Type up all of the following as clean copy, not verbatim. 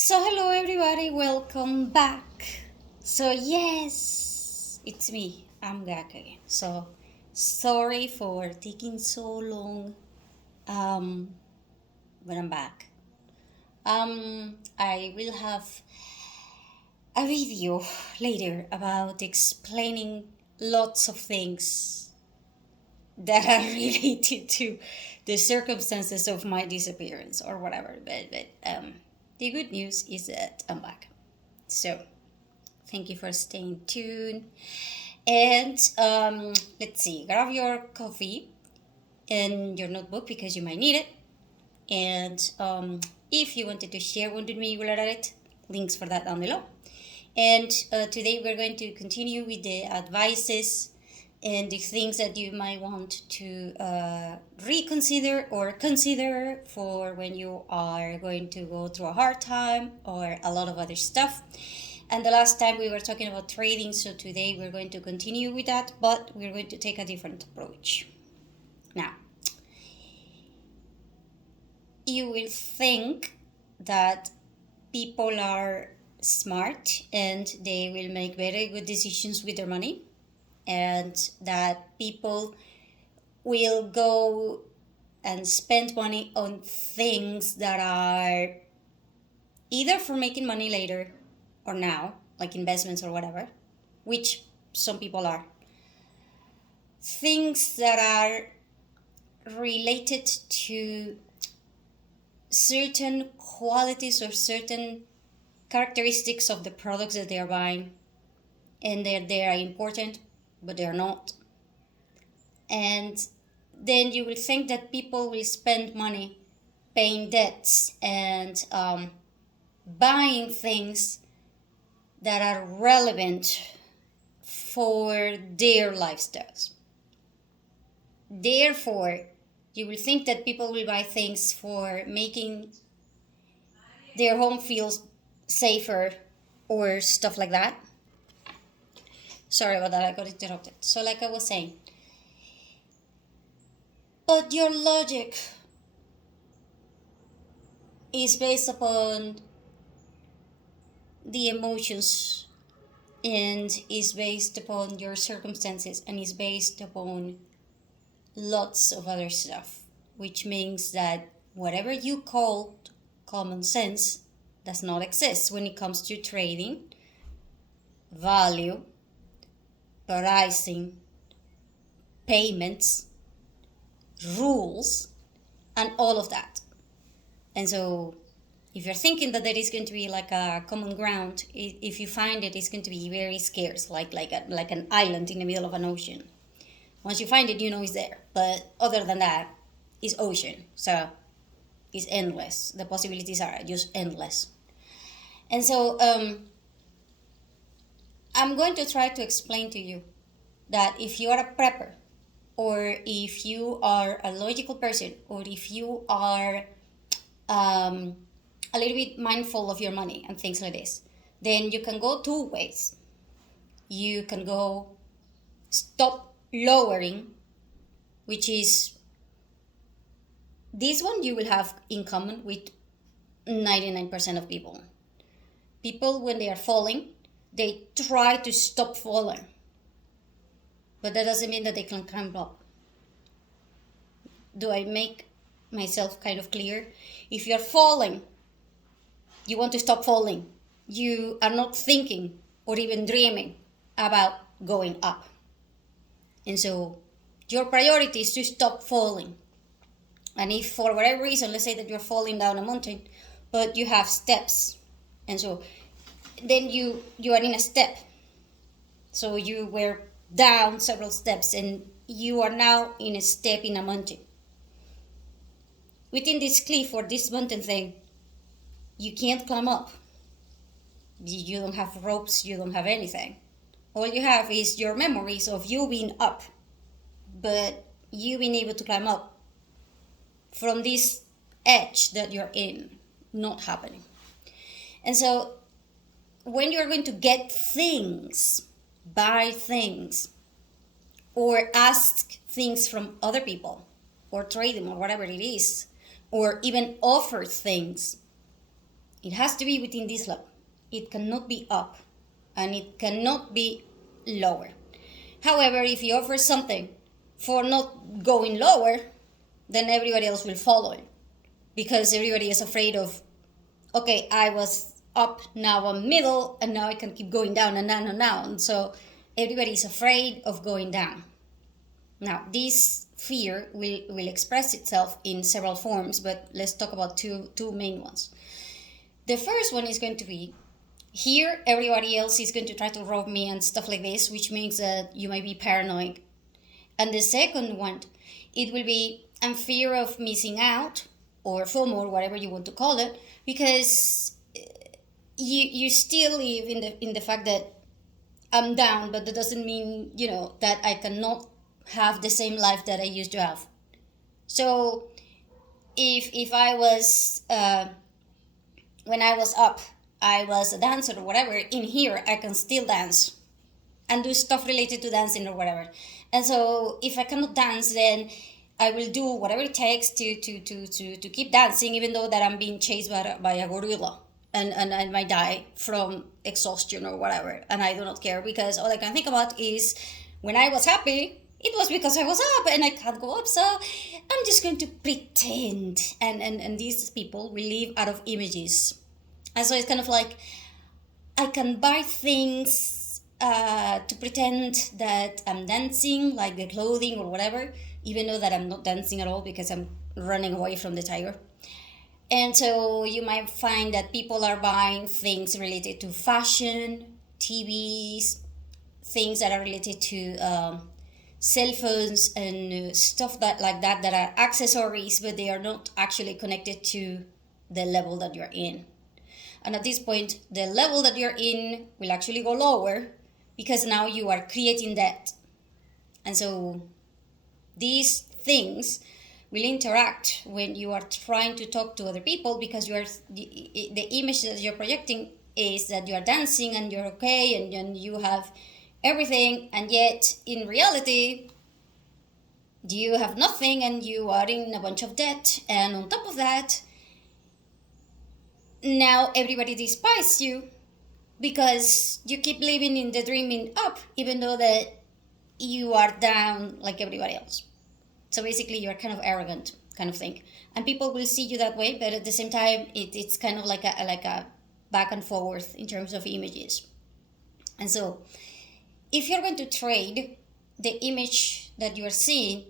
So, hello everybody, welcome back. So, yes, it's me, I'm back again. So, sorry for taking so long, um, but I'm back. I will have a video later about explaining lots of things that are related to the circumstances of my disappearance or whatever. But the good news is that I'm back. So, thank you for staying tuned. And let's see, grab your coffee and your notebook because you might need it. And if you wanted to share one with me, you will add it. Links for that down below. And today we're going to continue with the advices and the things that you might want to reconsider or consider for when you are going to go through a hard time or a lot of other stuff. And the last time we were talking about trading, so today we're going to continue with that, but we're going to take a different approach. Now, you will think that people are smart and they will make very good decisions with their money, and that people will go and spend money on things that are either for making money later or now, like investments or whatever, which some people are. Things that are related to certain qualities or certain characteristics of the products that they are buying, and they are important, but they are not. And then you will think that people will spend money paying debts and buying things that are relevant for their lifestyles. Therefore, you will think that people will buy things for making their home feel safer or stuff like that. Sorry about that, I got interrupted. So, like I was saying, but your logic is based upon the emotions and is based upon your circumstances and is based upon lots of other stuff, which means that whatever you called common sense does not exist when it comes to trading, value, pricing, payments, rules, and all of that. And so, if you're thinking that there is going to be like a common ground, if you find it, it's going to be very scarce, like an island in the middle of an ocean. Once you find it, you know it's there. But other than that, it's ocean. So it's endless. The possibilities are just endless. And so I'm going to try to explain to you that if you are a prepper, or if you are a logical person, or if you are a little bit mindful of your money and things like this, then you can go two ways. You can go stop lowering, which is this one you will have in common with 99% of people. People, when they are falling, they try to stop falling. But that doesn't mean that they can climb up. Do I make myself kind of clear? If you're falling, you want to stop falling. You are not thinking or even dreaming about going up. And so your priority is to stop falling. And if for whatever reason, let's say that you're falling down a mountain, but you have steps, and so then you are in a step. So you were down several steps and you are now in a step in a mountain. Within this cliff or this mountain thing, you can't climb up. You don't have ropes, you don't have anything. All you have is your memories of you being up, but you being able to climb up from this edge that you're in, not happening. And so when you're going to get things, buy things, or ask things from other people, or trade them, or whatever it is, or even offer things, It has to be within this level. It cannot be up and it cannot be lower. However, if you offer something for not going lower, then everybody else will follow it because everybody is afraid of, okay, I was up, now I'm middle, and now I can keep going down and down and down. So everybody is afraid of going down. Now, this fear will express itself in several forms, but let's talk about two main ones. The first one is going to be, here everybody else is going to try to rob me and stuff like this, which means that you might be paranoid. And the second one, it will be, I'm fear of missing out, or FOMO, or whatever you want to call it, because you still live in the fact that I'm down, but that doesn't mean, that I cannot have the same life that I used to have. So if I was when I was up, I was a dancer or whatever, in here I can still dance and do stuff related to dancing or whatever. And so if I cannot dance, then I will do whatever it takes to keep dancing, even though that I'm being chased by a gorilla. And I might die from exhaustion or whatever. And I do not care, because all I can think about is when I was happy, it was because I was up and I can't go up. So I'm just going to pretend. And these people will live out of images. And so it's kind of like, I can buy things to pretend that I'm dancing, like the clothing or whatever, even though that I'm not dancing at all because I'm running away from the tiger. And so you might find that people are buying things related to fashion, TVs, things that are related to cell phones and stuff that are accessories, but they are not actually connected to the level that you're in. And at this point, the level that you're in will actually go lower because now you are creating debt. And so these things will interact when you are trying to talk to other people, because the image that you're projecting is that you are dancing and you're okay and you have everything, and yet in reality you have nothing and you are in a bunch of debt. And on top of that, now everybody despises you because you keep living in the dreaming up, even though that you are down like everybody else. So basically, you're kind of arrogant, kind of thing, and people will see you that way. But at the same time, it's kind of like a back and forth in terms of images. And so, if you're going to trade, the image that you are seeing,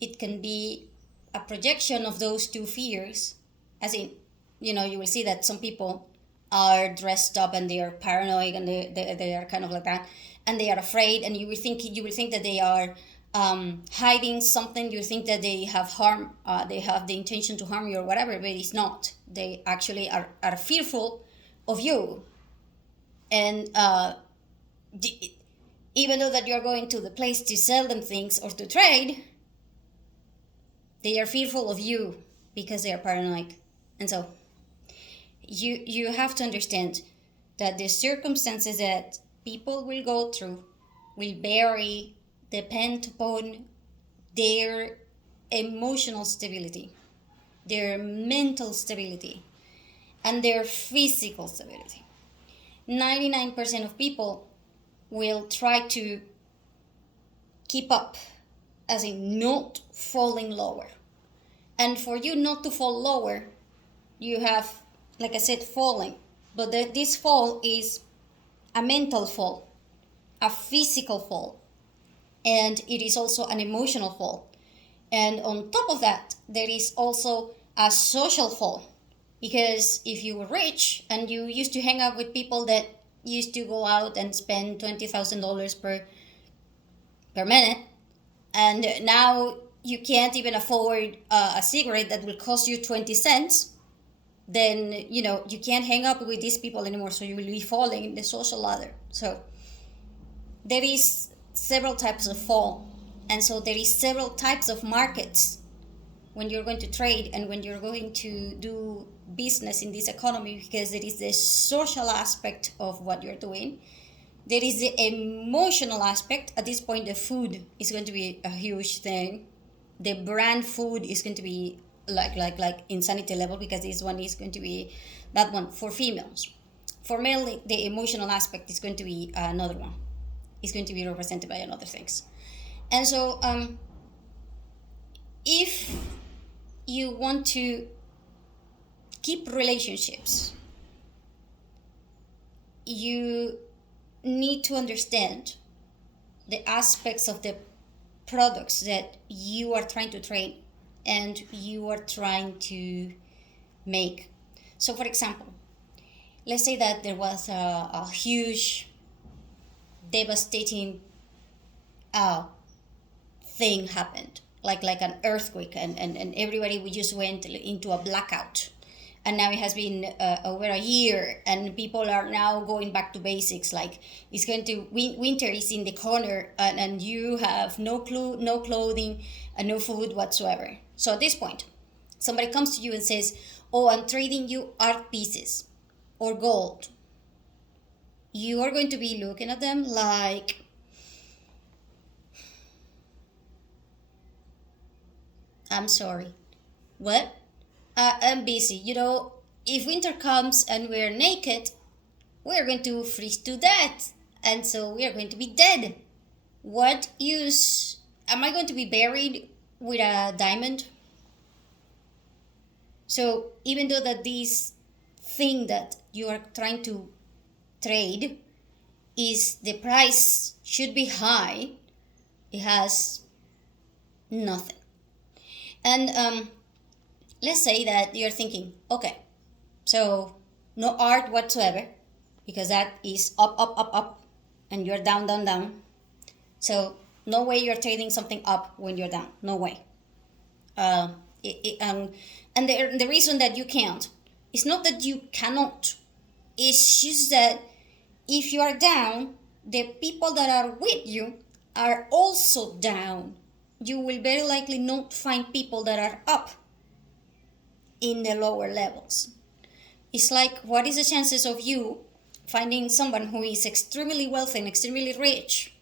it can be a projection of those two fears. As in, you will see that some people are dressed up and they are paranoid and they are kind of like that, and they are afraid, and you will think that they are hiding something. You think that they have they have the intention to harm you or whatever, but it's not. They actually are fearful of you. And even though that you're going to the place to sell them things or to trade, they are fearful of you because they are paranoid. And so you have to understand that the circumstances that people will go through will vary, depend upon their emotional stability, their mental stability, and their physical stability. 99% of people will try to keep up, as in not falling lower. And for you not to fall lower, you have, like I said, falling. But this fall is a mental fall, a physical fall, and it is also an emotional fall. And on top of that, there is also a social fall. Because if you were rich and you used to hang out with people that used to go out and spend $20,000 per minute, and now you can't even afford a cigarette that will cost you 20 cents, then you can't hang up with these people anymore, so you will be falling in the social ladder. So there is several types of fall, and so there is several types of markets when you're going to trade and when you're going to do business in this economy, because there is the social aspect of what you're doing. There is the emotional aspect. At this point, the food is going to be a huge thing. The brand food is going to be like insanity level, because this one is going to be that one for females. For male, the emotional aspect is going to be another one. It's going to be represented by another things. And so if you want to keep relationships, you need to understand the aspects of the products that you are trying to trade and you are trying to make. So, for example, let's say that there was a huge, devastating thing happened, like an earthquake, and everybody we just went into a blackout. And now it has been over a year, and people are now going back to basics. Like, it's going to winter is in the corner, and you have no clothing, and no food whatsoever. So at this point, somebody comes to you and says, "Oh, I'm trading you art pieces or gold." You are going to be looking at them like, "I'm sorry, what? I'm busy. If winter comes and we're naked, we're going to freeze to death. And so we are going to be dead. What use? Am I going to be buried with a diamond?" So even though that this thing that you are trying to trade is the price should be high, it has nothing. And let's say that you're thinking, okay, so no art whatsoever, because that is up, up, up, up, and you're down, down, down. So no way you're trading something up when you're down. No way. And the reason that you can't is not that you cannot. It's just that if you are down, the people that are with you are also down. You will very likely not find people that are up in the lower levels. It's like, what is the chances of you finding someone who is extremely wealthy and extremely rich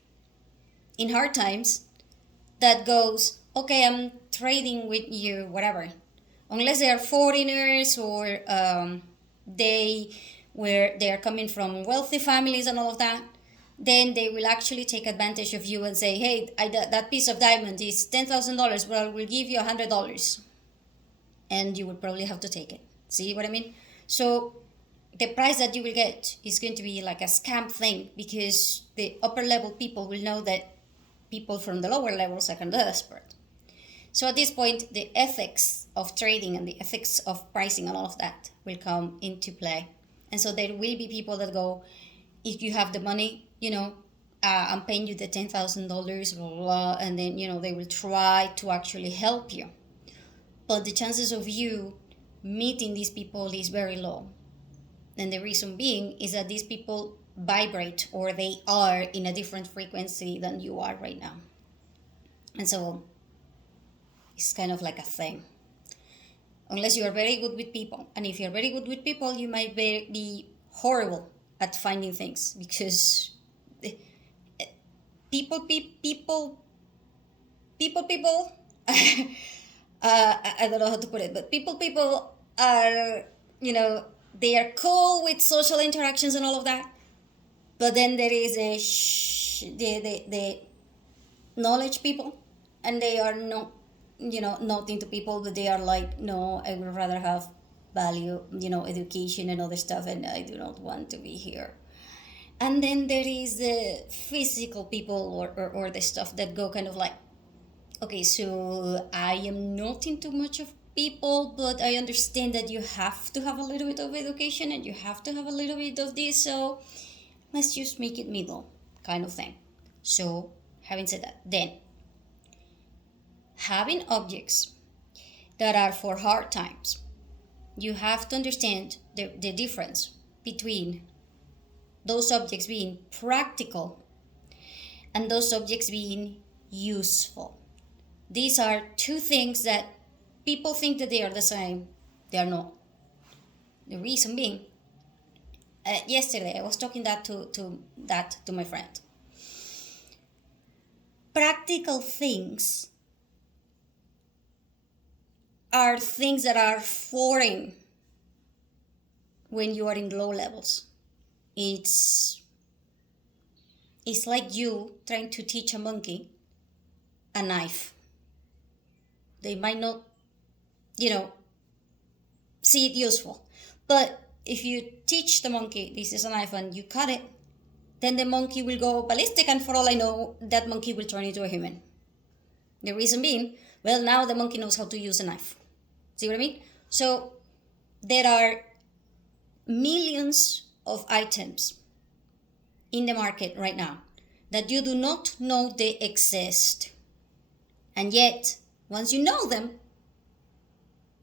in hard times that goes, "Okay, I'm trading with you, whatever," unless they are foreigners or they are coming from wealthy families and all of that. Then they will actually take advantage of you and say, "Hey, that piece of diamond is $10,000, but I will give you $100." And you will probably have to take it. See what I mean? So the price that you will get is going to be like a scam thing, because the upper level people will know that people from the lower levels are kind of desperate. So at this point, the ethics of trading and the ethics of pricing and all of that will come into play. And so there will be people that go, "If you have the money, I'm paying you the $10,000, blah, blah, blah," and then, they will try to actually help you. But the chances of you meeting these people is very low. And the reason being is that these people vibrate, or they are in a different frequency than you are right now. And so it's kind of like a thing. Unless you are very good with people. And if you're very good with people, you might be horrible at finding things, because people I don't know how to put it, but people are, they are cool with social interactions and all of that. But then there is the knowledge people, and they are not, not into people, but they are like, "No, I would rather have value, education and other stuff, and I do not want to be here." And then there is the physical people, or the stuff that go kind of like, "Okay, so I am not into much of people, but I understand that you have to have a little bit of education and you have to have a little bit of this, so let's just make it middle," kind of thing. So, having said that, then having objects that are for hard times, you have to understand the difference between those objects being practical and those objects being useful. These are two things that people think that they are the same. They are not. The reason being, yesterday I was talking to my friend. Practical things are things that are foreign when you are in low levels. It's it's like you trying to teach a monkey a knife. They might not, you know, see it useful. But if you teach the monkey this is a knife and you cut it, then the monkey will go ballistic, and for all I know, that monkey will turn into a human. The reason being, well, now the monkey knows how to use a knife. See what I mean? So there are millions of items in the market right now that you do not know they exist. And yet, once you know them,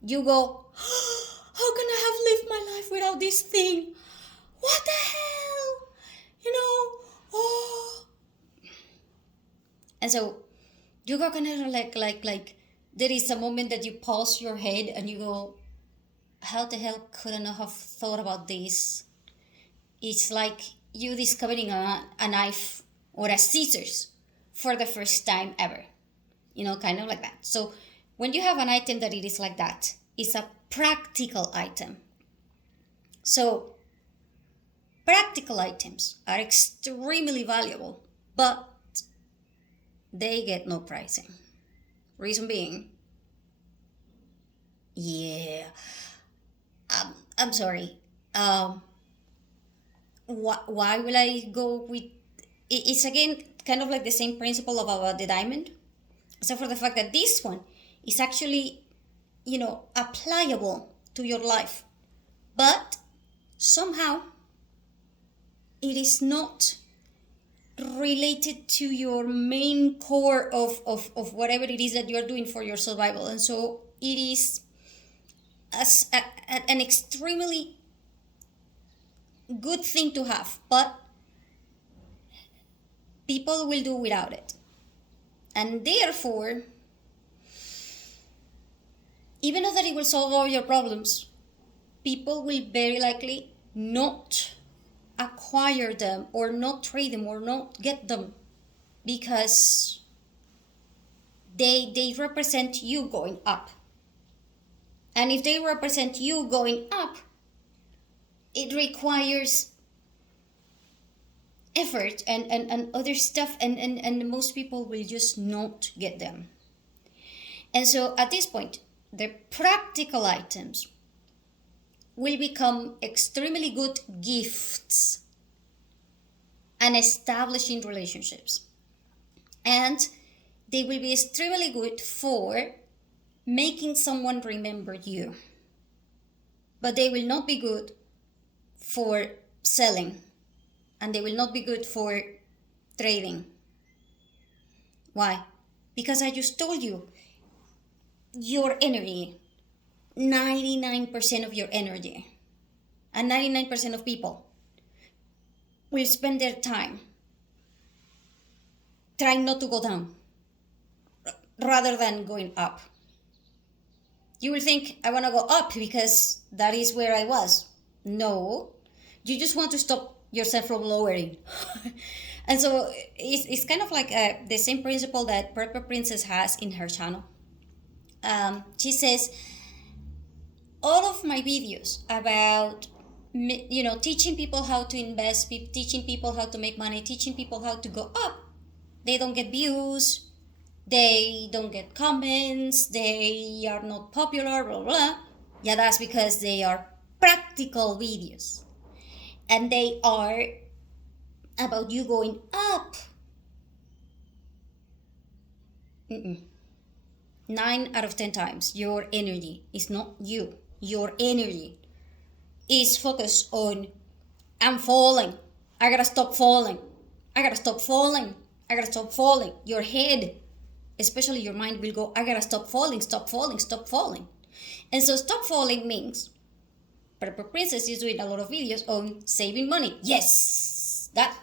you go, how can I have lived my life without this thing? What the hell? Oh. And so you go kind of like there is a moment that you pause your head and you go, how the hell could I not have thought about this? It's like you discovering a knife or a scissors for the first time ever. Kind of like that. So when you have an item that it is like that, it's a practical item. So practical items are extremely valuable, but they get no pricing. Reason being, I'm sorry. Why will I go with? It's again kind of like the same principle about the diamond, except for the fact that this one is actually, applicable to your life, but somehow it is not related to your main core of whatever it is that you are doing for your survival. And so it is an extremely good thing to have, but people will do without it. And therefore, even though that it will solve all your problems, people will very likely not acquire them or not trade them or not get them, because they represent you going up. And if they represent you going up, it requires effort and other stuff, and most people will just not get them. And so at this point, the practical items will become extremely good gifts and establishing relationships. And they will be extremely good for making someone remember you. But they will not be good for selling. And they will not be good for trading. Why? Because I just told you, your energy, 99% of your energy, and 99% of people will spend their time trying not to go down rather than going up. You will think, I want to go up because that is where I was. No, you just want to stop yourself from lowering. And so it's kind of like the same principle that Purple Princess has in her channel. She says, all of my videos about, teaching people how to invest, teaching people how to make money, teaching people how to go up, they don't get views, they don't get comments, they are not popular, blah, blah. Yeah, that's because they are practical videos. And they are about you going up. 9 out of 10 times, your energy is not you. Your energy is focused on, I'm falling. I gotta stop falling. I gotta stop falling. I gotta stop falling. Your head, especially your mind, will go, I gotta stop falling, stop falling, stop falling. And so stop falling means, Purple Princess is doing a lot of videos on saving money. Yes, that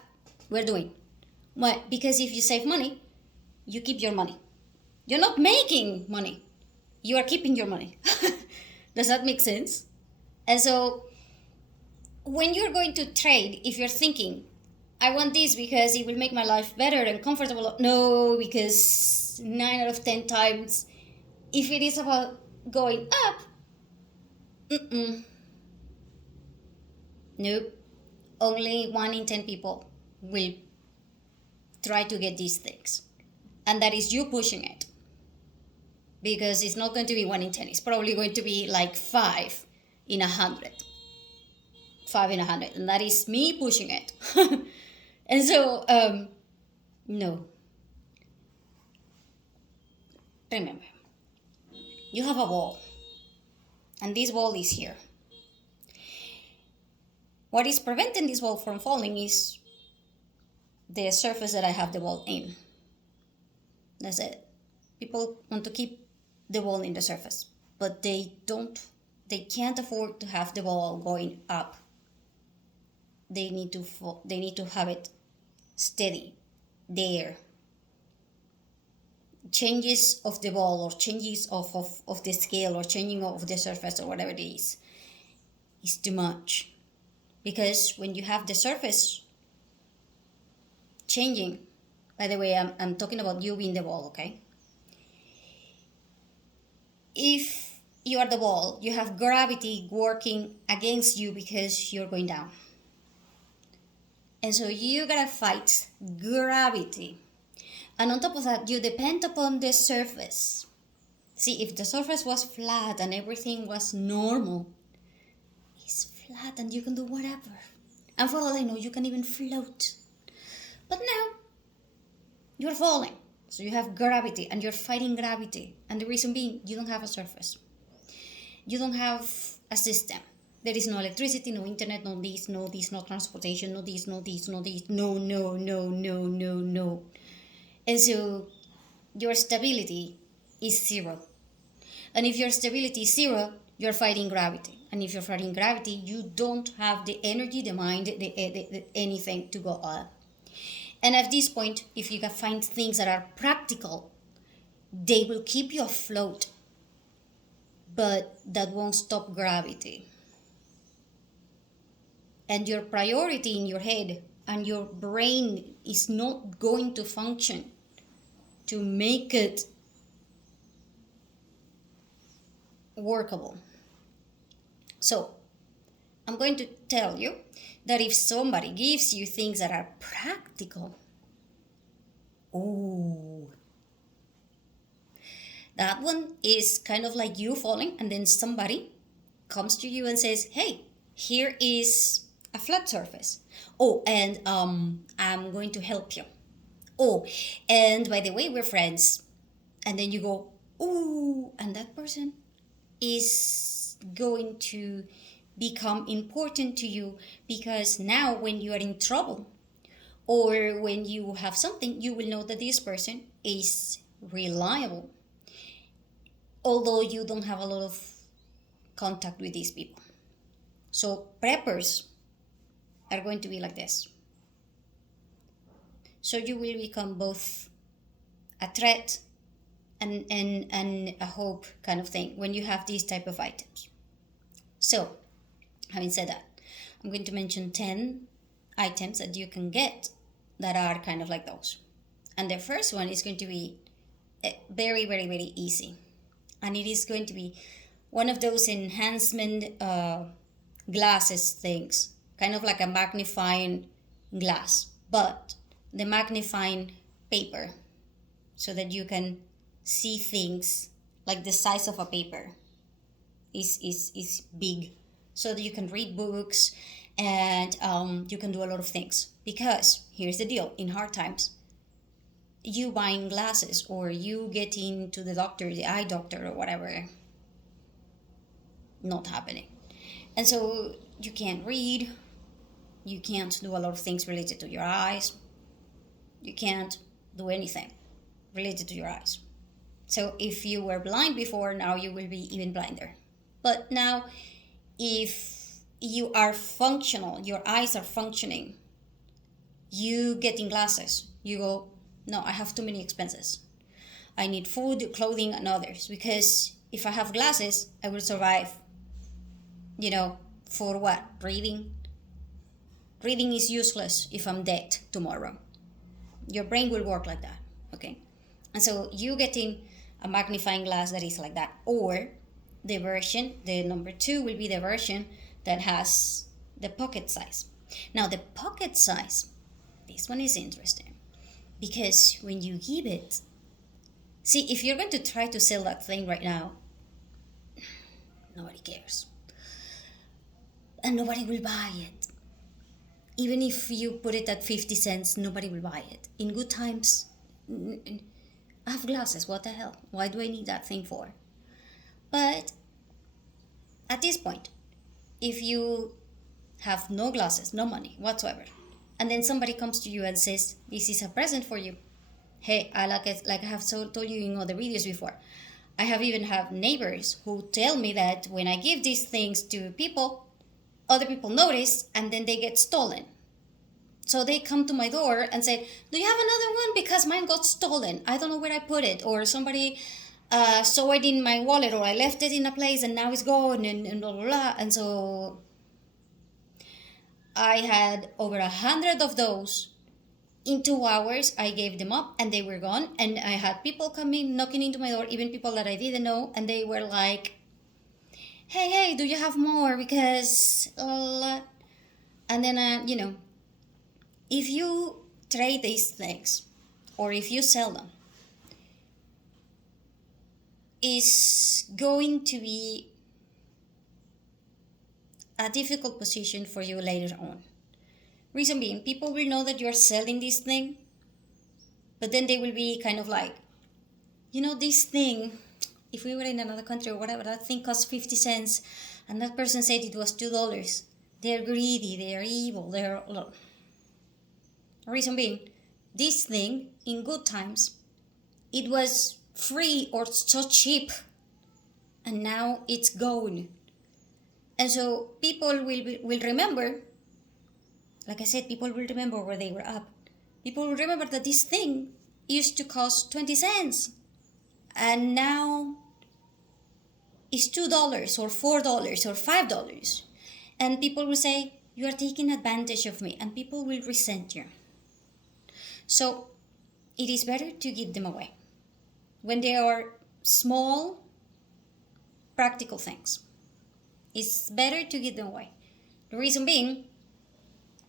we're doing. Why? Because if you save money, you keep your money. You're not making money. You are keeping your money. Does that make sense? And so when you're going to trade, if you're thinking, I want this because it will make my life better and comfortable. No, because 9 out of 10 times, if it is about going up, mm-mm, nope. Only 1 in 10 people will try to get these things. And that is you pushing it. Because it's not going to be 1 in 10. It's probably going to be like 5 in 100. 5 in 100. And that is me pushing it. And so, no. Remember, you have a wall. And this wall is here. What is preventing this wall from falling is the surface that I have the wall in. That's it. People want to keep the wall in the surface, but they can't afford to have the wall going up. They need to have it steady there. Changes of the wall or changes of the scale or changing of the surface or whatever it is too much. Because when you have the surface changing, by the way, I'm talking about you being the wall, okay? If you are the wall, you have gravity working against you because you're going down. And so you gotta fight gravity. And on top of that, you depend upon the surface. See, if the surface was flat and everything was normal, it's flat and you can do whatever. And for all I know, you can even float. But now, you're falling. So you have gravity and you're fighting gravity. And the reason being, you don't have a surface. You don't have a system. There is no electricity, no internet, no this, no transportation, no this, no, no. And so your stability is zero. And if your stability is zero, you're fighting gravity. And if you're fighting gravity, you don't have the energy, the mind, anything to go up. And at this point, if you can find things that are practical, they will keep you afloat. But that won't stop gravity. And your priority in your head and your brain is not going to function to make it workable. So, I'm going to tell you that if somebody gives you things that are practical, that one is kind of like you falling, and then somebody comes to you and says, hey, here is a flat surface. Oh, and I'm going to help you. Oh, and by the way, we're friends. And then you go, ooh, and that person is going to become important to you, because now when you are in trouble or when you have something, you will know that this person is reliable, although you don't have a lot of contact with these people. So preppers are going to be like this. So you will become both a threat and a hope kind of thing when you have these type of items. So, having said that, I'm going to mention 10 items that you can get that are kind of like those. And the first one is going to be very, very, very easy. And it is going to be one of those enhancement glasses things, kind of like a magnifying glass, but the magnifying paper, so that you can see things like the size of a paper is big, so that you can read books and you can do a lot of things. Because here's the deal, in hard times, you buying glasses or you getting to the doctor, the eye doctor or whatever, not happening. And so you can't read, you can't do a lot of things related to your eyes, you can't do anything related to your eyes. So if you were blind before, now you will be even blinder. But now, if you are functional, your eyes are functioning, you getting glasses, you go, no, I have too many expenses. I need food, clothing, and others. Because if I have glasses, I will survive. For what? Reading? Reading is useless if I'm dead tomorrow. Your brain will work like that, okay? And so you getting a magnifying glass that is like that. Or the number two will be the version that has the pocket size. Now, the pocket size, this one is interesting because when you give it, see, if you're going to try to sell that thing right now, nobody cares. And nobody will buy it. Even if you put it at 50 cents, nobody will buy it. In good times, I have glasses, what the hell? Why do I need that thing for? But at this point, if you have no glasses, no money whatsoever, and then somebody comes to you and says, this is a present for you. Hey, like I have told you in other videos before, I have even have neighbors who tell me that when I give these things to people, other people notice and then they get stolen. So they come to my door and say, do you have another one? Because mine got stolen. I don't know where I put it. Or somebody saw it in my wallet, or I left it in a place and now it's gone, and blah, blah, blah. And so I had over 100 of those. In 2 hours, I gave them up and they were gone. And I had people coming, knocking into my door, even people that I didn't know. And they were like, hey, do you have more? Because, and then, if you trade these things or if you sell them, it's going to be a difficult position for you later on. Reason being, people will know that you are selling this thing, but then they will be kind of like, this thing, if we were in another country or whatever, that thing costs 50 cents, and that person said it was $2. They're greedy, they're evil, they're... Reason being, this thing, in good times, it was free or so cheap, and now it's gone. And so people will remember, like I said, people will remember where they were up. People will remember that this thing used to cost 20 cents, and now it's $2 or $4 or $5. And people will say, you are taking advantage of me, and people will resent you. So it is better to give them away when they are small, practical things. It's better to give them away. The reason being,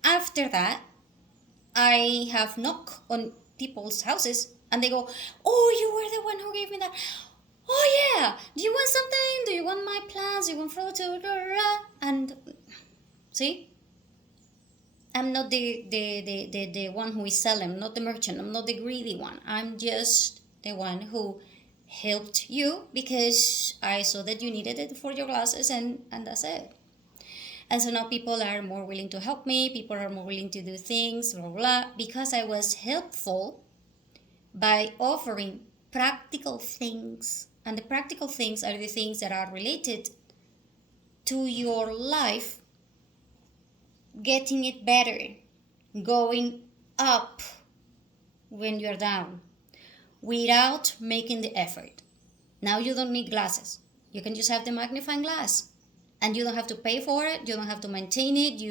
after that, I have knocked on people's houses and they go, oh, you were the one who gave me that. Oh yeah, do you want something? Do you want my plants? Do you want fruit? And see? I'm not the one who is selling. I'm not the merchant. I'm not the greedy one. I'm just the one who helped you because I saw that you needed it for your glasses, and that's it. And so now people are more willing to help me. People are more willing to do things, blah, blah, blah, because I was helpful by offering practical things. And the practical things are the things that are related to your life, getting it better, going up when you're down, without making the effort. Now you don't need glasses. You can just have the magnifying glass. And you don't have to pay for it. You don't have to maintain it.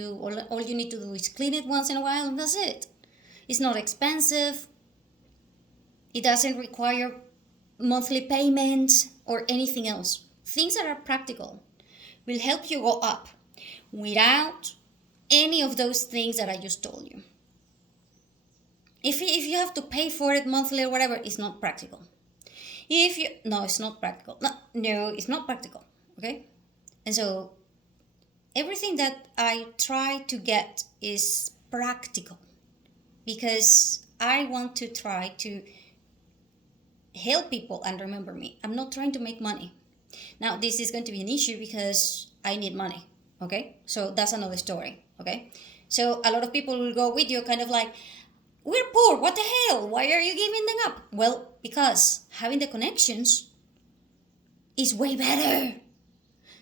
All you need to do is clean it once in a while, and that's it. It's not expensive. It doesn't require monthly payments or anything else. Things that are practical will help you go up without any of those things that I just told you. If you have to pay for it monthly or whatever, it's not practical. No, it's not practical. No, it's not practical. Okay? And so everything that I try to get is practical because I want to try to help people and remember me. I'm not trying to make money. Now, this is going to be an issue because I need money. Okay? So that's another story. Okay? So a lot of people will go with you kind of like, we're poor, what the hell? Why are you giving them up? Well, because having the connections is way better.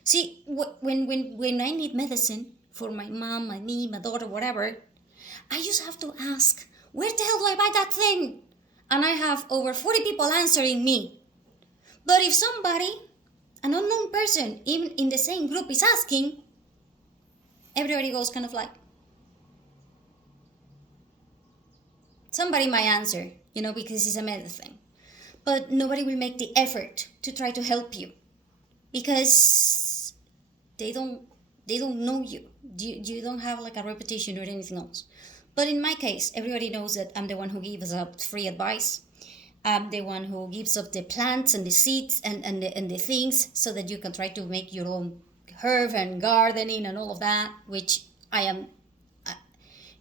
See, when I need medicine for my mom, my me, my daughter, whatever, I just have to ask, where the hell do I buy that thing? And I have over 40 people answering me. But if somebody, an unknown person, even in the same group is asking, everybody goes kind of like, somebody might answer, because it's a medicine. But nobody will make the effort to try to help you. because they don't they don't know you. You don't have like a reputation or anything else. But in my case, everybody knows that I'm the one who gives out free advice. I'm the one who gives up the plants and the seeds and the things so that you can try to make your own herb and gardening and all of that, which I am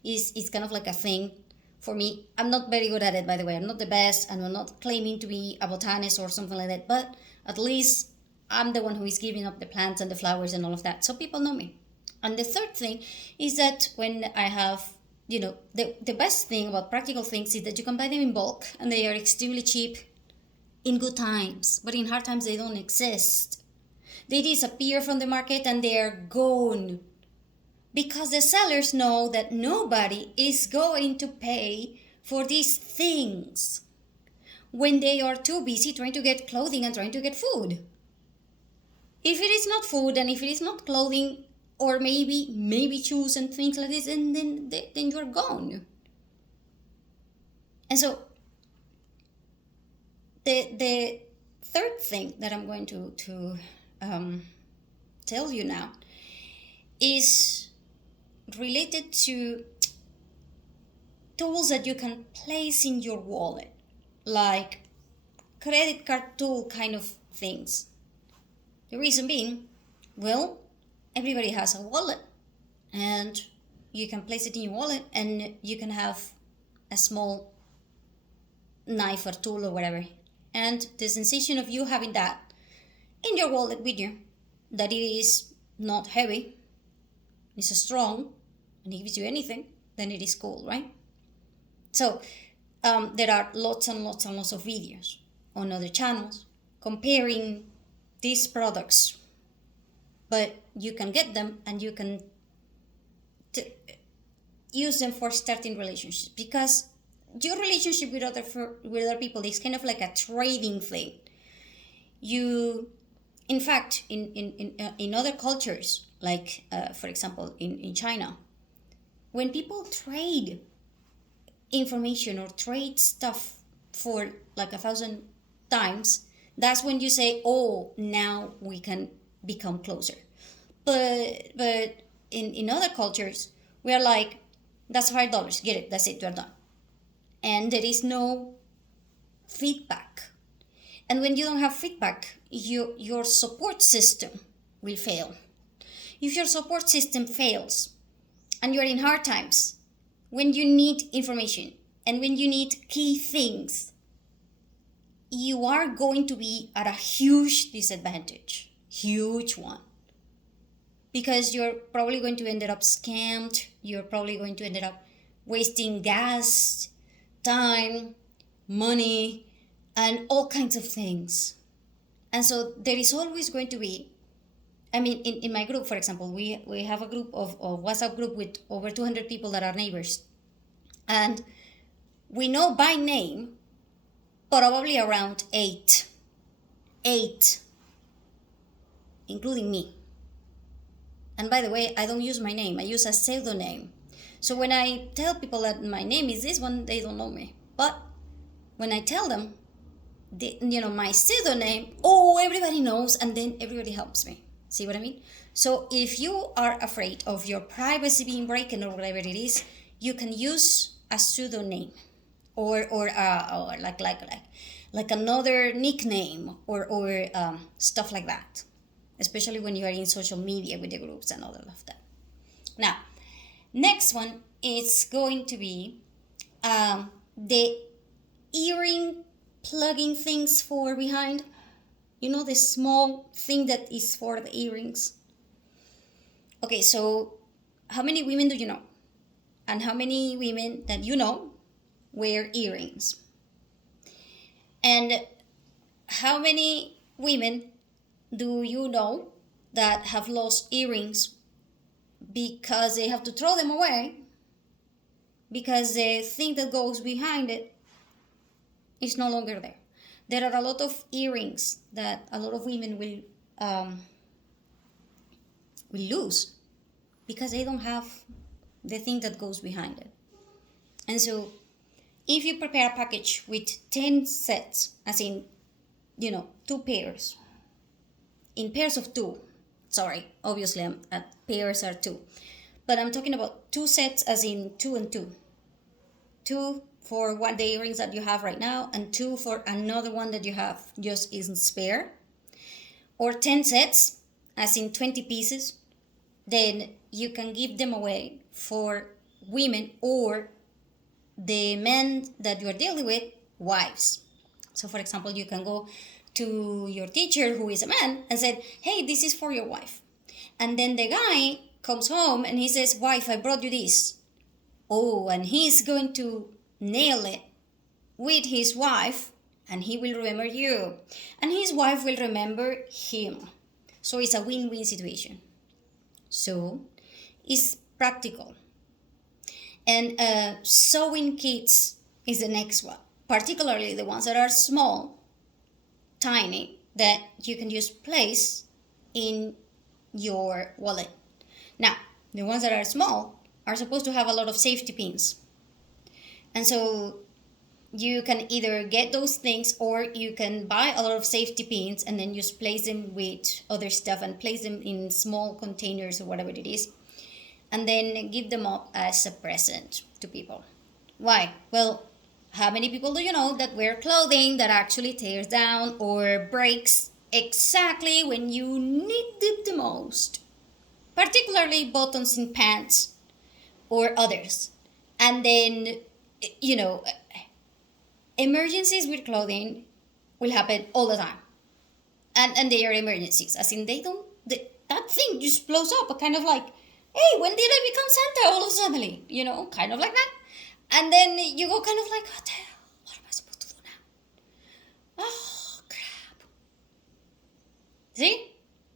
is kind of like a thing for me. I'm not very good at it, by the way. I'm not the best, and I'm not claiming to be a botanist or something like that. But at least I'm the one who is giving up the plants and the flowers and all of that, so people know me. And the third thing is that when I have, the best thing about practical things is that you can buy them in bulk and they are extremely cheap in good times, but in hard times they don't exist. They disappear from the market and they are gone because the sellers know that nobody is going to pay for these things when they are too busy trying to get clothing and trying to get food. If it is not food and if it is not clothing, or maybe shoes and things like this, and then you're gone. And so the third thing that I'm going to tell you now is related to tools that you can place in your wallet, like credit card tool kind of things. The reason being, well, everybody has a wallet, and you can place it in your wallet, and you can have a small knife or tool or whatever, and the sensation of you having that in your wallet with you, that it is not heavy, it's strong, and it gives you anything, then it is cool, right? So there are lots and lots and lots of videos on other channels comparing these products, but you can get them and you can use them for starting relationships, because your relationship with other people is kind of like a trading thing. You, in fact, in other cultures, like for example in China, when people trade information or trade stuff for like 1,000 times, that's when you say, oh, now we can become closer. But in other cultures, we are like, that's $5, get it, that's it, you're done. And there is no feedback. And when you don't have feedback, your support system will fail. If your support system fails and you're in hard times, when you need information and when you need key things, you are going to be at a huge disadvantage, huge one. Because you're probably going to end up scammed, you're probably going to end up wasting gas, time, money, and all kinds of things. And so there is always going to be, in my group, for example, we have a group of WhatsApp group with over 200 people that are neighbors. And we know by name probably around eight, including me. And by the way, I don't use my name, I use a pseudonym. So when I tell people that my name is this one, they don't know me. But when I tell them, my pseudonym, everybody knows, and then everybody helps me. See what I mean? So if you are afraid of your privacy being broken or whatever it is, you can use a pseudonym, or like another nickname, or stuff like that. Especially when you are in social media with the groups and all of that. Now, next one is going to be the earring plugging things for behind. The small thing that is for the earrings. Okay, so how many women do you know? And how many women that you know wear earrings? And how many women do you know that have lost earrings because they have to throw them away because the thing that goes behind it is no longer there? There are a lot of earrings that a lot of women will lose because they don't have the thing that goes behind it. And so if you prepare a package with 10 sets, as in, 2 pairs, in pairs of two. Sorry, obviously pairs are two. But I'm talking about two sets as in two and two. Two for one the earrings that you have right now, and two for another one that you have just in spare. Or 10 sets, as in 20 pieces. Then you can give them away for women or the men that you're dealing with, wives. So for example, you can go to your teacher who is a man and said, hey, this is for your wife. And then the guy comes home and he says, wife, I brought you this. Oh, and he's going to nail it with his wife, and he will remember you. And his wife will remember him. So it's a win-win situation. So it's practical. And sewing kits is the next one, particularly the ones that are small, tiny, that you can just place in your wallet. Now, the ones that are small are supposed to have a lot of safety pins. And so you can either get those things or you can buy a lot of safety pins and then just place them with other stuff and place them in small containers or whatever it is. And then give them up as a present to people. Why? Well, how many people do you know that wear clothing that actually tears down or breaks exactly when you need it the most? Particularly buttons in pants or others. And then, emergencies with clothing will happen all the time. And they are emergencies. As in, that thing just blows up, kind of like, hey, when did I become Santa all of a sudden? Kind of like that. And then you go kind of like, what the hell? What am I supposed to do now? Oh, crap. See?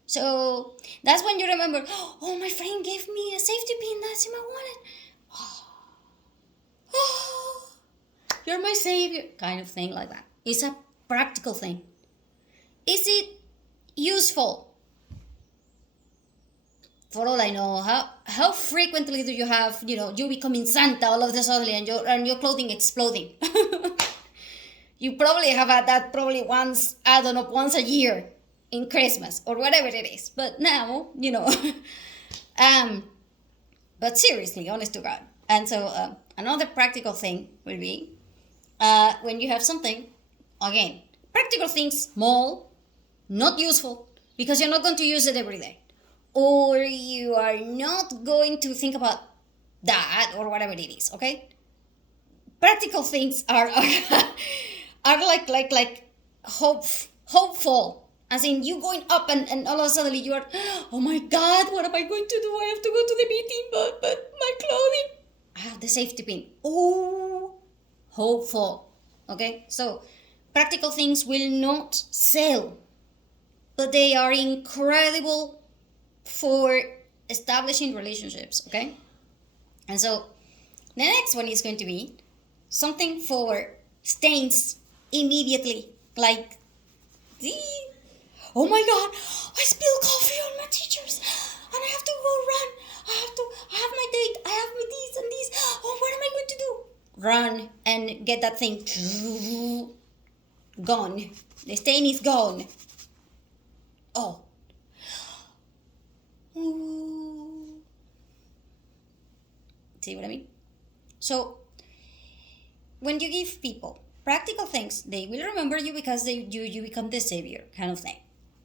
So that's when you remember, oh, my friend gave me a safety pin that's in my wallet. Oh, you're my savior. Kind of thing like that. It's a practical thing. Is it useful? For all I know, how frequently do you have, you becoming Santa all of a sudden and your clothing exploding? You probably have had that probably once, I don't know, once a year in Christmas or whatever it is. But now, but seriously, honest to God. And so another practical thing will be when you have something, again, practical things, small, not useful, because you're not going to use it every day. Or you are not going to think about that or whatever it is, okay? Practical things are like hopeful. As in you going up and all of a sudden you are, oh my God, what am I going to do? I have to go to the meeting, but my clothing. I have the safety pin. Oh, hopeful. Okay, so practical things will not sell, but they are incredible for establishing relationships, okay? And so the next one is going to be something for stains immediately, like the, oh my God, I spilled coffee on my teachers and I have to go run. I have my date, I have my these and these. Oh, what am I going to do? Run and get that thing gone. The stain is gone. Oh. Ooh. See what I mean? So when you give people practical things, they will remember you because you become the savior kind of thing.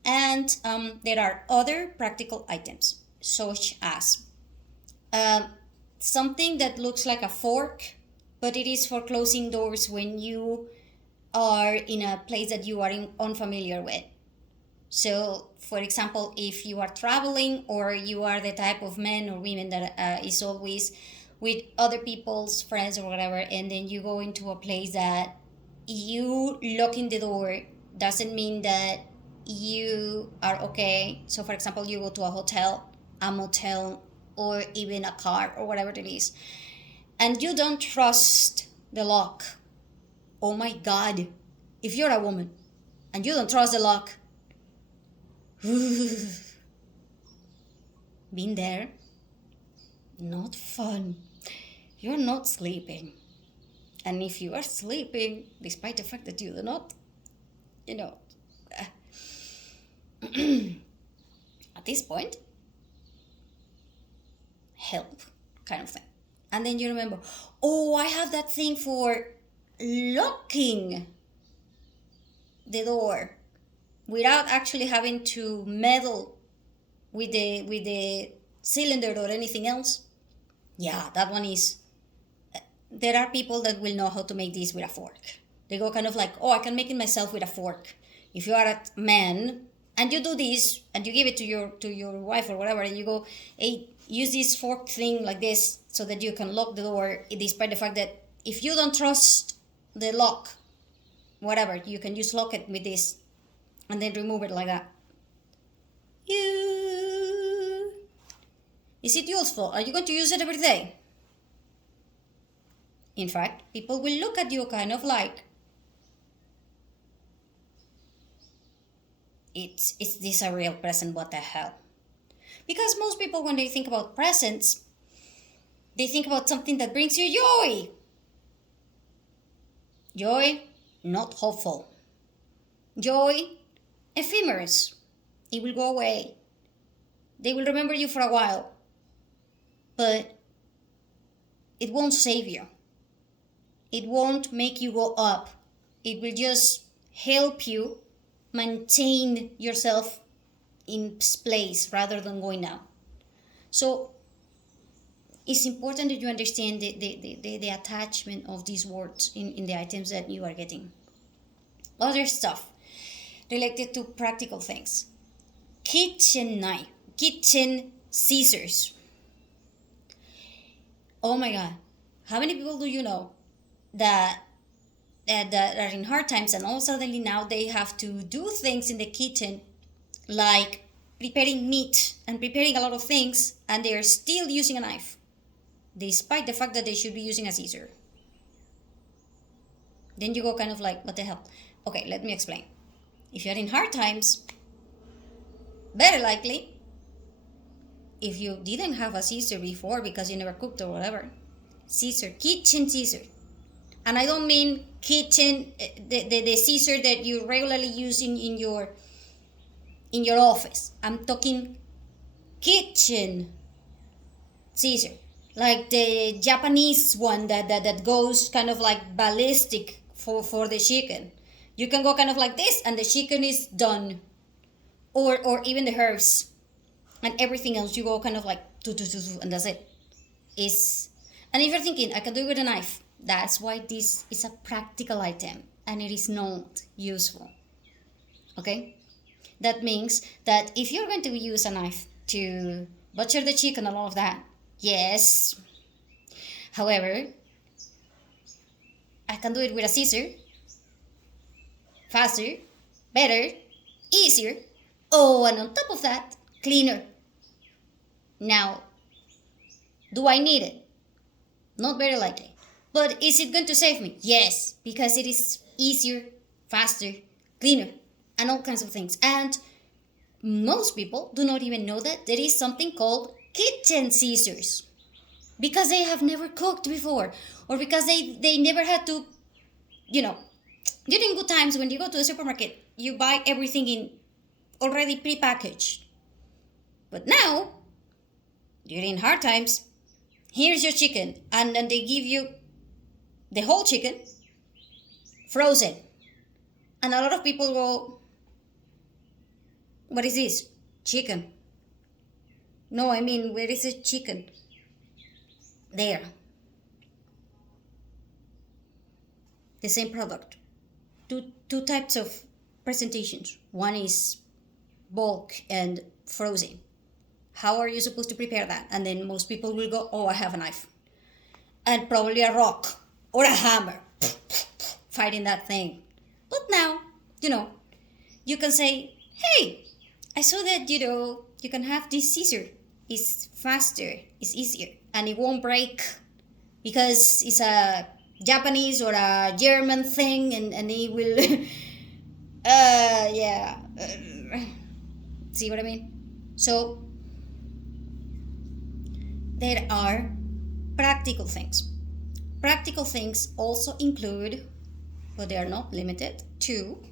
And there are other practical items, such as something that looks like a fork, but it is for closing doors when you are in a place that you are unfamiliar with. So, for example, if you are traveling or you are the type of man or women that is always with other people's friends or whatever, and then you go into a place that you locking the door doesn't mean that you are okay. So, for example, you go to a hotel, a motel, or even a car or whatever it is, and you don't trust the lock. Oh my God, if you're a woman and you don't trust the lock, been there, not fun. You're not sleeping. And if you are sleeping, despite the fact that you do not, At this point, help kind of thing. And then you remember, oh, I have that thing for locking the door without actually having to meddle with the cylinder or anything else. Yeah, that one is. There are people that will know how to make this with a fork. They go kind of like, oh, I can make it myself with a fork. If you are a man and you do this and you give it to your wife or whatever, and you go, hey, use this fork thing like this so that you can lock the door, despite the fact that if you don't trust the lock, whatever, you can just lock it with this and then remove it like that. Is it useful? Are you going to use it every day? In fact, people will look at you kind of like, is this a real present? What the hell? Because most people, when they think about presents, they think about something that brings you joy. Joy, not hopeful. Joy, ephemeris. It will go away. They will remember you for a while. But it won't save you. It won't make you go up. It will just help you maintain yourself in place rather than going down. So it's important that you understand the attachment of these words in the items that you are getting. Other stuff related to practical things. Kitchen knife, kitchen scissors. Oh my God. How many people do you know that are in hard times and all suddenly now they have to do things in the kitchen like preparing meat and preparing a lot of things, and they are still using a knife despite the fact that they should be using a scissor? Then you go kind of like, what the hell? Okay, let me explain. If you're in hard times, very likely, if you didn't have a scissor before because you never cooked or whatever, scissor, kitchen scissor. And I don't mean kitchen, the scissor that you regularly use in your office. I'm talking kitchen scissor, like the Japanese one that goes kind of like ballistic for the chicken. You can go kind of like this and the chicken is done. Or even the herbs and everything else, you go kind of like and that's it. And if you're thinking, I can do it with a knife, that's why this is a practical item and it is not useful. Okay? That means that if you're going to use a knife to butcher the chicken and all of that, yes. However, I can do it with a scissor. Faster, better, easier. Oh, and on top of that, cleaner. Now, do I need it? Not very likely. But is it going to save me? Yes, because it is easier, faster, cleaner, and all kinds of things. And most people do not even know that there is something called kitchen scissors, because they have never cooked before, or because they never had to, during good times when you go to the supermarket, you buy everything in already pre-packaged. But now, during hard times, here's your chicken, and then they give you the whole chicken frozen. And a lot of people go, what is this? Chicken. No, I mean, where is the chicken? There. The same product. Two types of presentations. One is bulk and frozen. How are you supposed to prepare that? And then most people will go, oh, I have a knife. And probably a rock or a hammer. Fighting that thing. But now, you can say, hey, I saw that, you can have this scissor. It's faster, it's easier, and it won't break because it's a Japanese or a German thing, and it will, see what I mean? So, there are practical things. Practical things also include, but they are not limited to,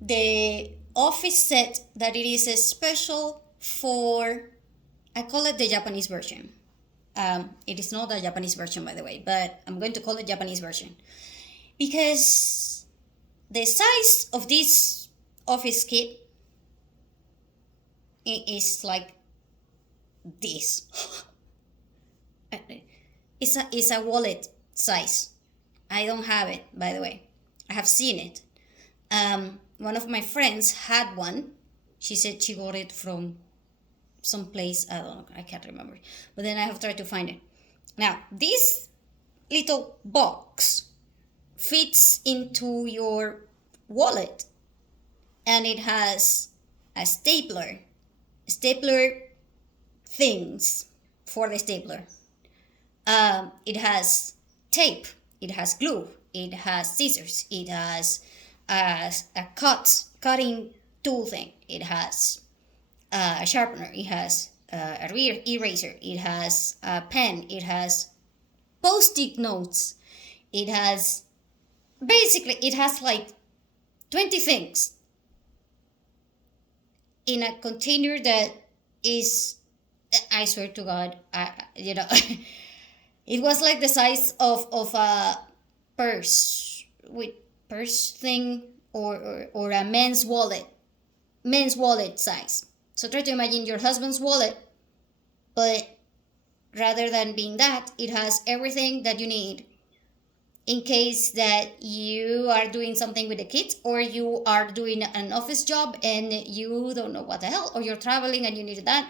the office set that it is a special for, I call it the Japanese version. It is not the Japanese version, by the way, but I'm going to call it Japanese version because the size of this office kit is like this. It's a wallet size. I don't have it, by the way. I have seen it. One of my friends had one. She said she got it from some place. I don't know. I can't remember. But then I have tried to find it. Now, this little box fits into your wallet, and it has a stapler things for the stapler. It has tape, it has glue, it has scissors, it has a cutting tool thing, it has a sharpener, it has a rear eraser, it has a pen, it has post-it notes, it has like 20 things in a container that is, I swear to God, it was like the size of a purse thing, or a men's wallet size. So try to imagine your husband's wallet, but rather than being that, it has everything that you need in case that you are doing something with the kids, or you are doing an office job and you don't know what the hell, or you're traveling and you need that.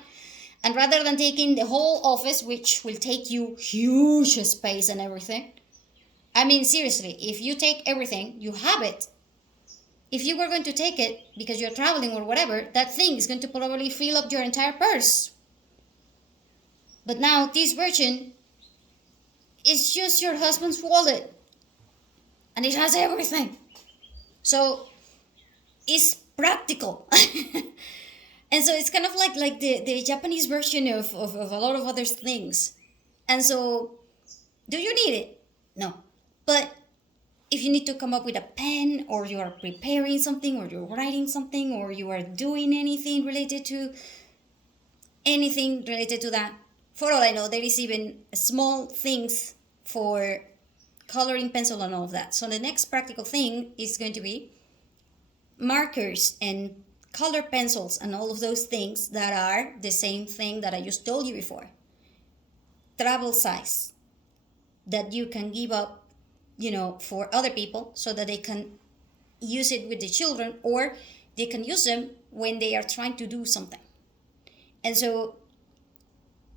And rather than taking the whole office, which will take you huge space and everything, I mean, seriously, if you take everything, you have it. If you were going to take it because you're traveling or whatever, that thing is going to probably fill up your entire purse. But now this version is just your husband's wallet, and it has everything. So it's practical. And so it's kind of like the Japanese version of a lot of other things. And so, do you need it? No. But if you need to come up with a pen, or you are preparing something, or you're writing something, or you are doing anything related to that, for all I know, there is even small things for coloring pencil and all of that. So the next practical thing is going to be markers and color pencils and all of those things that are the same thing that I just told you before. Travel size that you can give up, for other people so that they can use it with the children, or they can use them when they are trying to do something. And so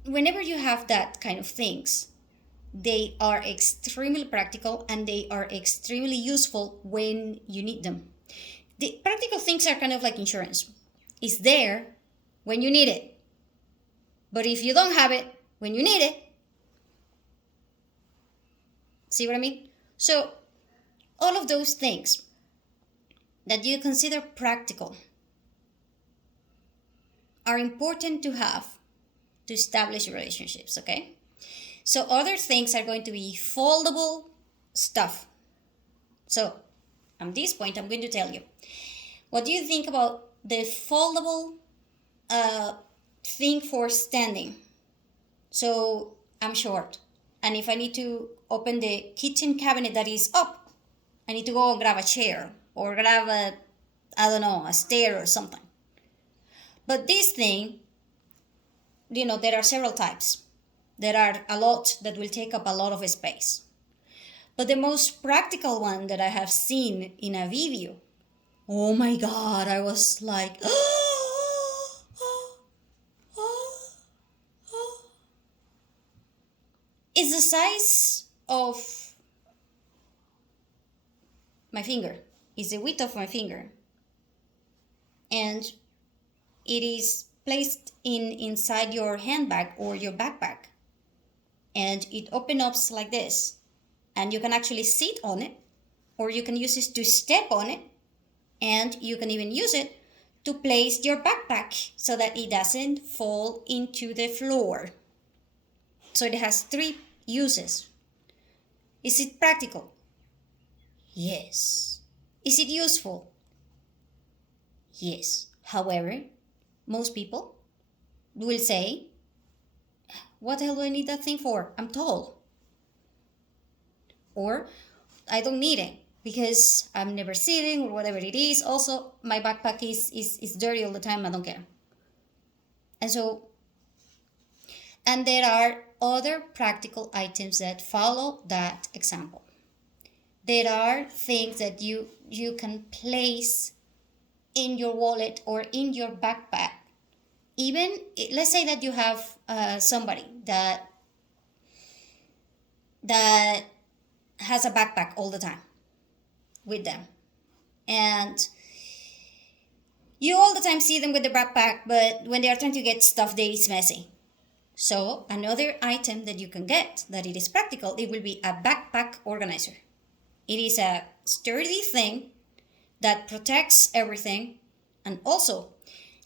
whenever you have that kind of things, they are extremely practical and they are extremely useful when you need them. The practical things are kind of like insurance. It's there when you need it. But if you don't have it when you need it, see what I mean? So all of those things that you consider practical are important to have to establish relationships, okay? So other things are going to be foldable stuff. So at this point, I'm going to tell you, what do you think about the foldable thing for standing? So I'm short, and if I need to open the kitchen cabinet that is up, I need to go grab a chair or grab a stair or something. But this thing, there are several types. There are a lot that will take up a lot of space. But the most practical one that I have seen in a video, oh my God, I was like, it's the size of my finger. It's the width of my finger. And it is placed inside your handbag or your backpack. And it opens up like this. And you can actually sit on it, or you can use it to step on it. And you can even use it to place your backpack so that it doesn't fall into the floor. So it has 3 uses. Is it practical? Yes. Is it useful? Yes. However, most people will say, what the hell do I need that thing for? I'm tall. Or I don't need it because I'm never sitting or whatever it is. Also, my backpack is dirty all the time. I don't care. And so, and there are other practical items that follow that example. There are things that you can place in your wallet or in your backpack. Even let's say that you have somebody that has a backpack all the time with them, and you all the time see them with the backpack, but when they are trying to get stuff, there is messy. So another item that you can get that it is practical, it will be a backpack organizer. It is a sturdy thing that protects everything. And also,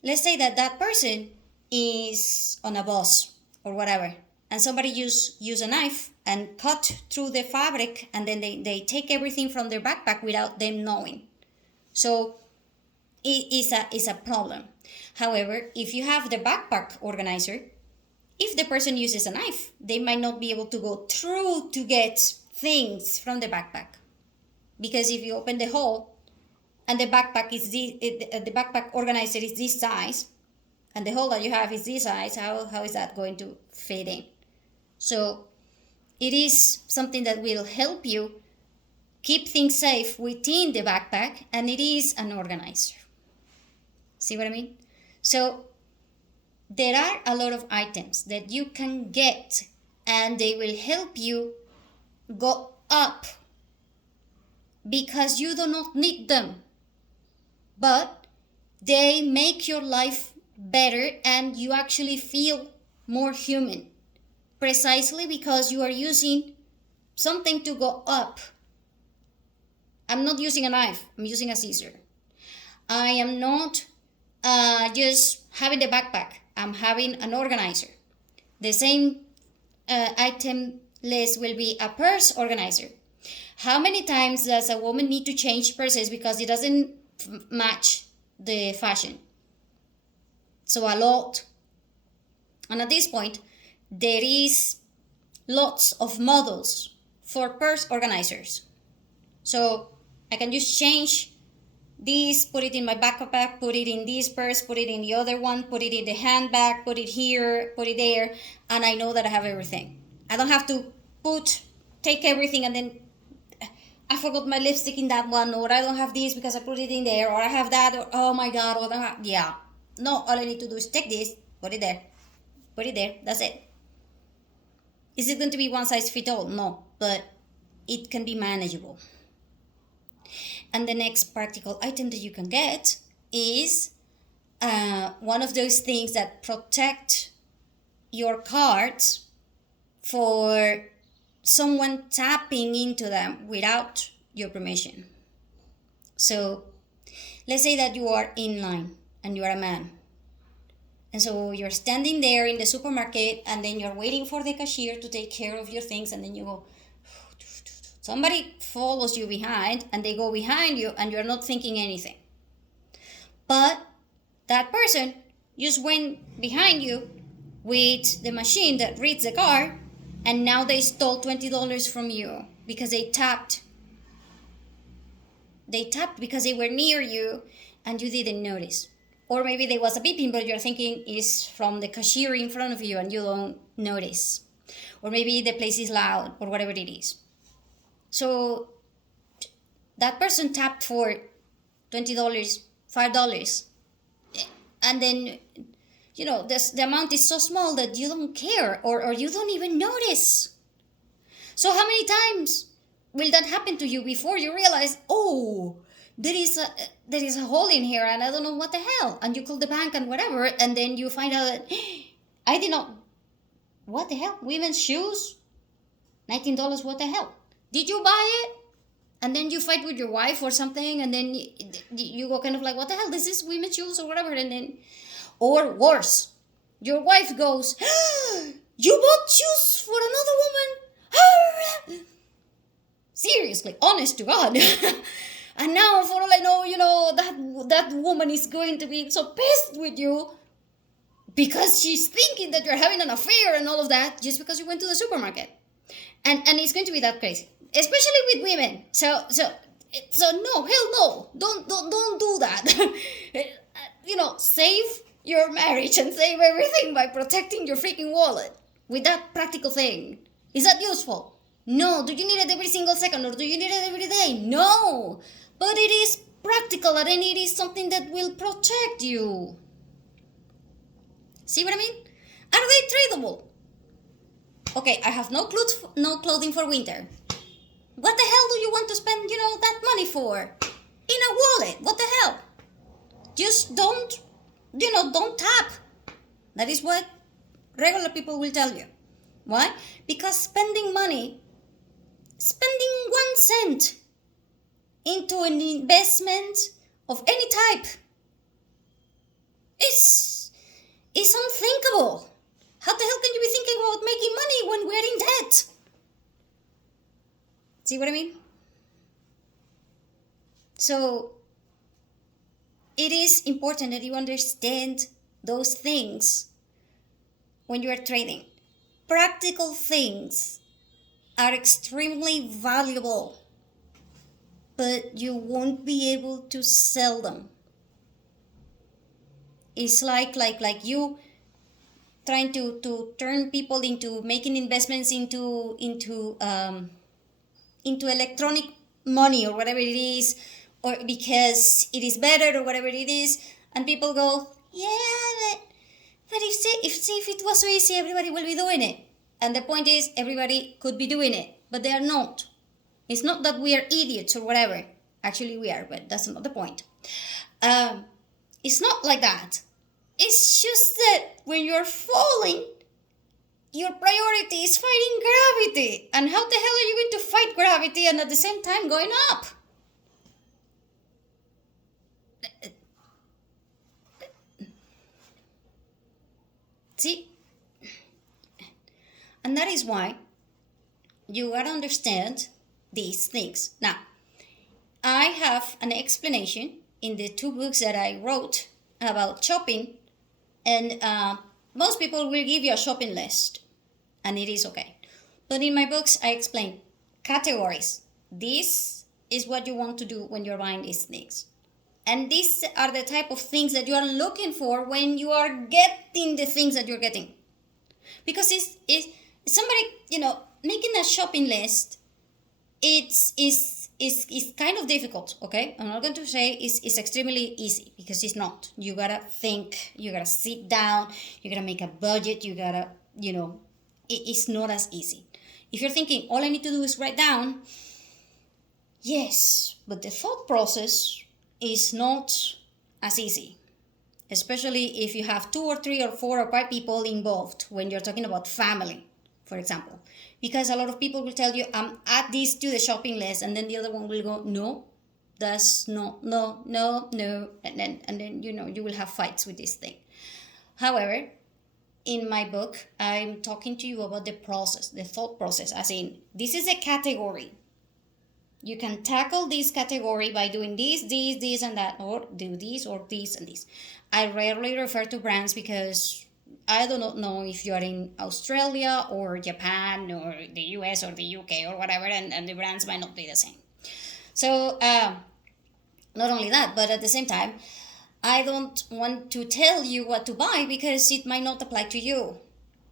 let's say that that person is on a bus or whatever, and somebody use a knife and cut through the fabric, and then they take everything from their backpack without them knowing. So it is a problem. However, if you have the backpack organizer, if the person uses a knife, they might not be able to go through to get things from the backpack. Because if you open the hole and the backpack the backpack organizer is this size, and the hole that you have is this size, how is that going to fit in? So it is something that will help you keep things safe within the backpack, and it is an organizer. See what I mean? So there are a lot of items that you can get, and they will help you go up because you do not need them, but they make your life better and you actually feel more human, precisely because you are using something to go up. I'm not using a knife, I'm using a scissor. I am not just having the backpack, I'm having an organizer. The same item list will be a purse organizer. How many times does a woman need to change purses because it doesn't match the fashion? So a lot. And at this point, there is lots of models for purse organizers. So I can just change this, put it in my backpack, put it in this purse, put it in the other one, put it in the handbag, put it here, put it there, and I know that I have everything. I don't have to take everything and then I forgot my lipstick in that one, or I don't have this because I put it in there, or I have that, or oh my god, what yeah. No, all I need to do is take this, put it there, that's it. Is it going to be one size fit all? No, but it can be manageable. And the next practical item that you can get is one of those things that protect your cards for someone tapping into them without your permission. So let's say that you are in line and you are a man. And so you're standing there in the supermarket and then you're waiting for the cashier to take care of your things, and then you go, somebody follows you behind and they go behind you and you're not thinking anything. But that person just went behind you with the machine that reads the card, and now they stole $20 from you because they tapped. They tapped because they were near you and you didn't notice. Or maybe there was a beeping, but you're thinking is from the cashier in front of you and you don't notice. Or maybe the place is loud or whatever it is. So that person tapped for $20, $5. And then, the amount is so small that you don't care or you don't even notice. So how many times will that happen to you before you realize, oh, there is a hole in here and I don't know what the hell. And you call the bank and whatever, and then you find out that I did not, what the hell? Women's shoes? $19, what the hell? Did you buy it? And then you fight with your wife or something, and then you go kind of like, what the hell? This is women's shoes or whatever. And then, or worse, your wife goes, you bought shoes for another woman? Seriously, honest to God. And now, for all I know, that woman is going to be so pissed with you because she's thinking that you're having an affair and all of that just because you went to the supermarket. And it's going to be that crazy, especially with women. So no, hell no, don't do that. Save your marriage and save everything by protecting your freaking wallet with that practical thing. Is that useful? No. Do you need it every single second, or do you need it every day? No. But it is practical, and it is something that will protect you. See what I mean? Are they tradable? Okay, I have no clothing for winter. What the hell do you want to spend, that money for? In a wallet. What the hell? Just don't tap. That is what regular people will tell you. Why? Because spending 1 cent into an investment of any type is unthinkable. How the hell can you be thinking about making money when we're in debt? See what I mean? So it is important that you understand those things when you are trading. Practical things are extremely valuable, but you won't be able to sell them. It's like you trying to turn people into making investments into electronic money or whatever it is, or because it is better or whatever it is, and people go, yeah, but if it was so easy, everybody will be doing it. And the point is, everybody could be doing it, but they are not. It's not that we are idiots or whatever. Actually, we are, but that's not the point. It's not like that. It's just that when you're falling, your priority is fighting gravity. And how the hell are you going to fight gravity and at the same time going up? See? And that is why you gotta understand these things. Now, I have an explanation in the 2 books that I wrote about shopping, and most people will give you a shopping list, and it is okay. But in my books, I explain categories. This is what you want to do when you're buying these things. And these are the type of things that you are looking for when you are getting the things that you're getting. Because it's somebody, making a shopping list, it's kind of difficult, okay? I'm not going to say it's extremely easy, because it's not. You gotta think, you gotta sit down, you gotta make a budget, you gotta, it's not as easy. If you're thinking, all I need to do is write down, yes, but the thought process is not as easy. Especially if you have 2 or 3 or 4 or 5 people involved when you're talking about family, for example. Because a lot of people will tell you, add this to the shopping list, and then the other one will go, no, that's no. And then you will have fights with this thing. However, in my book, I'm talking to you about the process, the thought process, as in, this is a category. You can tackle this category by doing this, and that, or do this, or this, and this. I rarely refer to brands because I do not know if you are in Australia or Japan or the US or the UK or whatever, and the brands might not be the same. So, not only that, but at the same time, I don't want to tell you what to buy because it might not apply to you.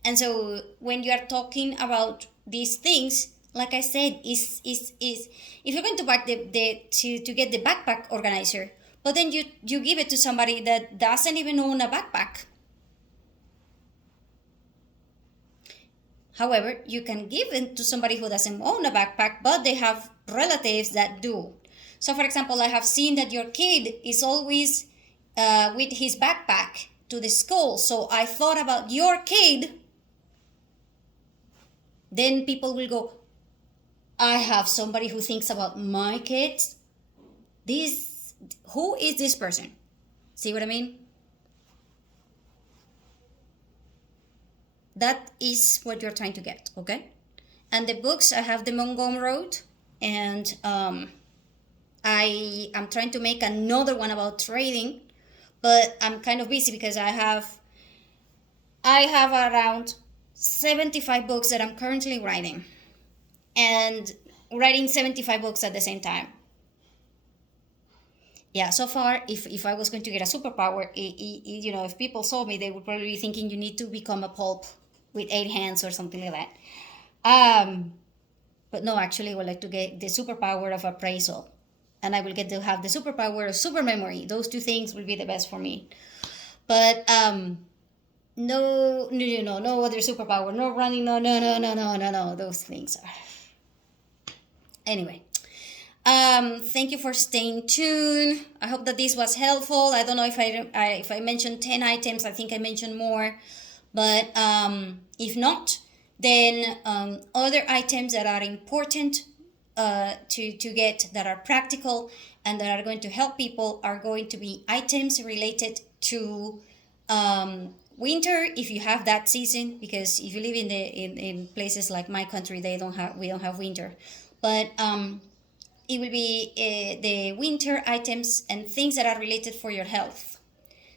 And so, when you are talking about these things, like I said, is if you're going to buy to get the backpack organizer, but then you give it to somebody that doesn't even own a backpack. However, you can give it to somebody who doesn't own a backpack, but they have relatives that do. So, for example, I have seen that your kid is always with his backpack to the school. So I thought about your kid. Then people will go, I have somebody who thinks about my kids. Who is this person? See what I mean? That is what you're trying to get, okay? And the books, I have The Montgomery Road, and I am trying to make another one about trading, but I'm kind of busy because I have around 75 books that I'm currently writing, and writing 75 books at the same time. Yeah, so far, if I was going to get a superpower, if people saw me, they would probably be thinking you need to become a pulp with 8 hands or something like that. Um, but no, actually, I would like to get the superpower of appraisal, and I will get to have the superpower of super memory. Those two things will be the best for me. But no, no, no, no, no other superpower, no running, no, no, no, no, no, no, no. Those things are anyway. Thank you for staying tuned. I hope that this was helpful. I don't know if I mentioned 10 items. I think I mentioned more, but if not, then other items that are important to get, that are practical and that are going to help people, are going to be items related to winter, if you have that season, because if you live in places like my country, we don't have winter, but it will be the winter items and things that are related for your health.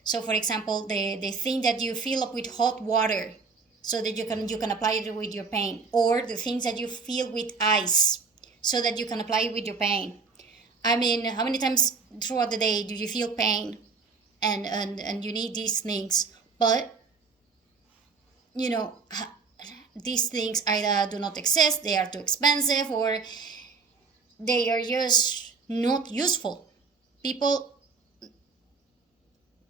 So, for example, the thing that you fill up with hot water so that you can apply it with your pain, or the things that you fill with ice so that you can apply it with your pain. I mean, how many times throughout the day do you feel pain, and you need these things, but you know these things either do not exist, they are too expensive, or they are just not useful. People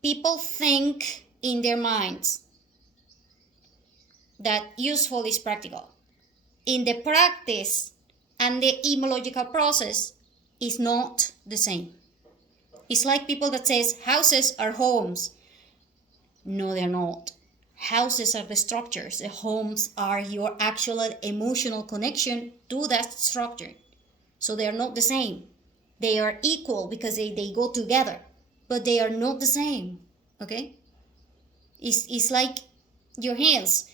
people think in their minds that useful is practical. In the practice and the immunological process is not the same. It's like people that says houses are homes. No, they're not. Houses are the structures. The homes are your actual emotional connection to that structure. So they are not the same. They are equal because they go together, but they are not the same. Okay? It's like your hands.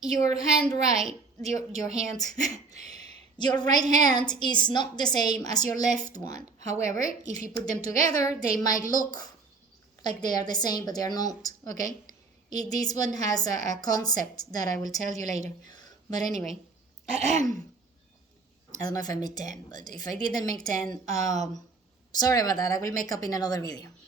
Your hand right, your hand, your right hand is not the same as your left one. However, if you put them together, they might look like they are the same, but they are not. Okay? This one has a concept that I will tell you later. But anyway, I don't know if I made 10, but if I didn't make 10, sorry about that. I will make up in another video.